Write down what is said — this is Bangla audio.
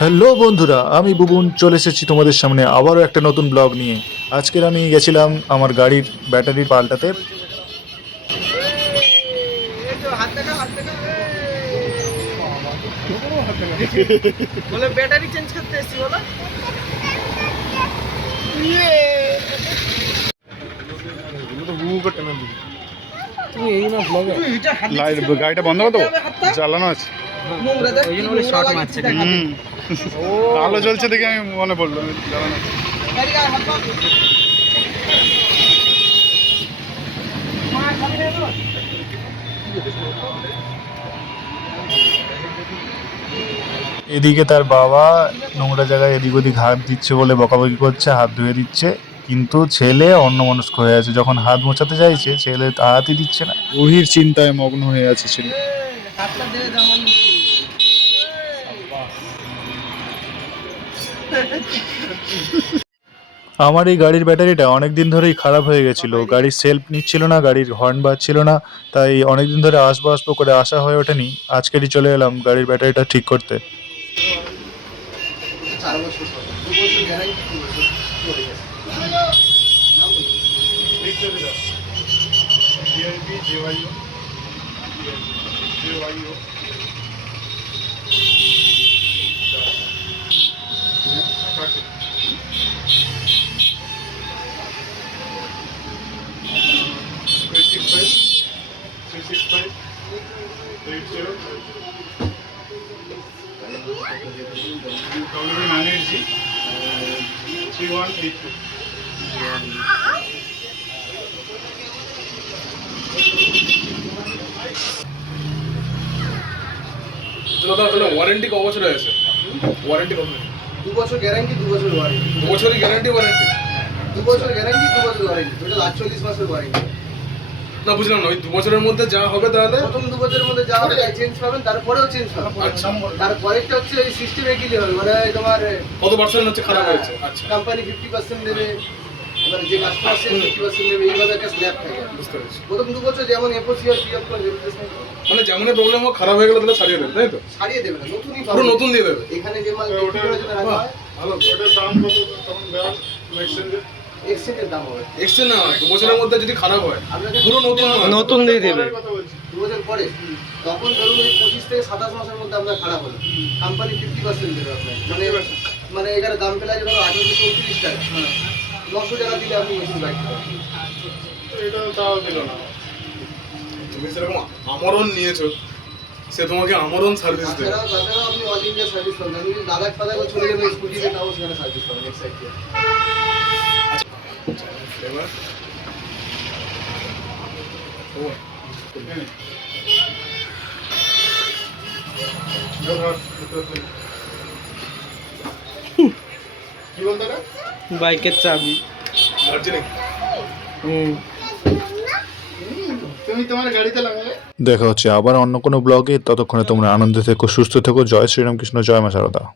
হ্যালো বন্ধুরা আমি বুবুন চলে এসেছি তোমাদের সামনে আবারও একটা নতুন ব্লগ নিয়ে। আজকের আমি গেছিলাম আমার গাড়ির ব্যাটারি পাল্টাতে। ব্যাটারি চেঞ্জ করতে এসেছি বলো। তুমি এই না ব্লগে? লাইট গাড়িটা বন্ধ করো জ্বালানো আছে। আলো জ্বলছে দেখে আমি মনে পড়ল এদিকে তার বাবা নোংরা জায়গায় এদিক ওদিক হাত দিচ্ছে বলে বকাবকি করছে হাত ধুয়ে দিচ্ছে কিন্তু ছেলে অন্যমনস্ক হয়ে আছে। যখন হাত মোছাতে চাইছে ছেলে হাতই দিচ্ছে না। গভীর চিন্তায় মগ্ন হয়ে আছে ছিল। আমার এই গাড়ির ব্যাটারিটা অনেক দিন ধরেই খারাপ হয়ে গেছিল। গাড়ির সেলফ নিচ্ছিল না, গাড়ির হর্ন বাজছিল না, তাই অনেক দিন ধরে আসব আসব করে আসা হয়ে ওঠেনি। আজকেরই চলে এলাম গাড়ির ব্যাটারিটা ঠিক করতে। দাদা তাহলে ওয়ারেন্টি ক বছর আছে ওয়ারেন্টি কত দু বছর গ্যারান্টি দু বছর ওয়ারেন্টি দু বছরের গ্যারান্টি ওয়ারেন্টি দু বছর গ্যারান্টি দু বছর ওয়ারেন্টি টোটাল আটচল্লিশ মাসের ওয়ারেন্টি না বুঝলাম না ওই দু বছরের মধ্যে যা হবে তাহলে? প্রথম দু বছরের মধ্যে যা হবে চেঞ্জ পাবেন তারপরেও চেঞ্জ পাবেন। আচ্ছা। তারপরেরটা হচ্ছে ওই সিস্টেমে কি হবে মানে তোমার কত পার্সেন্ট হচ্ছে? খারাপ হয়েছে। আচ্ছা। কোম্পানি ফিফটি পার্সেন্ট দেবে এবার যে কাস্টমার সে ফিফটি পার্সেন্ট দেবে এইভাবে একটা স্ল্যাব থাকে। বুঝতে পেরেছি। প্রথম দু বছর যেমন এপোসি আর পিএফ করে রিপ্লেসমেন্ট মানে যেমনই প্রবলেম হোক খারাপ হয়ে গেলে তাহলে সারিয়ে দেবে তাই তো? ছাড়িয়ে দেবে না নতুনই পুরো নতুন দিয়ে দেবে। এখানে যে মাল বিক্রি করার জন্য রাখা হয় ভালো। ওটার দাম কত? তখন দেওয়া এক্সচেঞ্জে এক্সচেঞ্জের দাম হবে। এক্সচেঞ্জ না দু বছরের মধ্যে যদি খারাপ হয় আপনাকে পুরো নতুন নতুন দিয়ে দেবে। কথা বলছি দু বছর পরে। তখন ধরুন এই পঁচিশ থেকে সাতাশ মাসের মধ্যে আপনার খারাপ হলো কোম্পানি ফিফটি পার্সেন্ট দেবে আপনার মানে মানে এখানে দাম পেলে ধরো আঠেরো চৌত্রিশ টাকা। নশো টাকা দিলে আপনি মেশিন বাইক এটা তাও দিল না। তুমি সেরকম আমরণ নিয়েছো সে তোমাকে আমরণ সার্ভিস দেবে। তাছাড়াও আপনি অল ইন্ডিয়া সার্ভিস পাবেন। লাদাখ ফাদাখ চলে যাবেন স্কুটিতে তাও সেখানে সার্ভিস পাবেন এক সাইড দিয়ে এবার ও কি বলতে এটা বাইকের চাবি। দেখা হচ্ছে আবার অন্য কোনো ব্লগে। ততক্ষণে তোমরা আনন্দে থেকো, সুস্থ থেকো। জয় শ্রীরামকৃষ্ণ, জয় মা সারদা।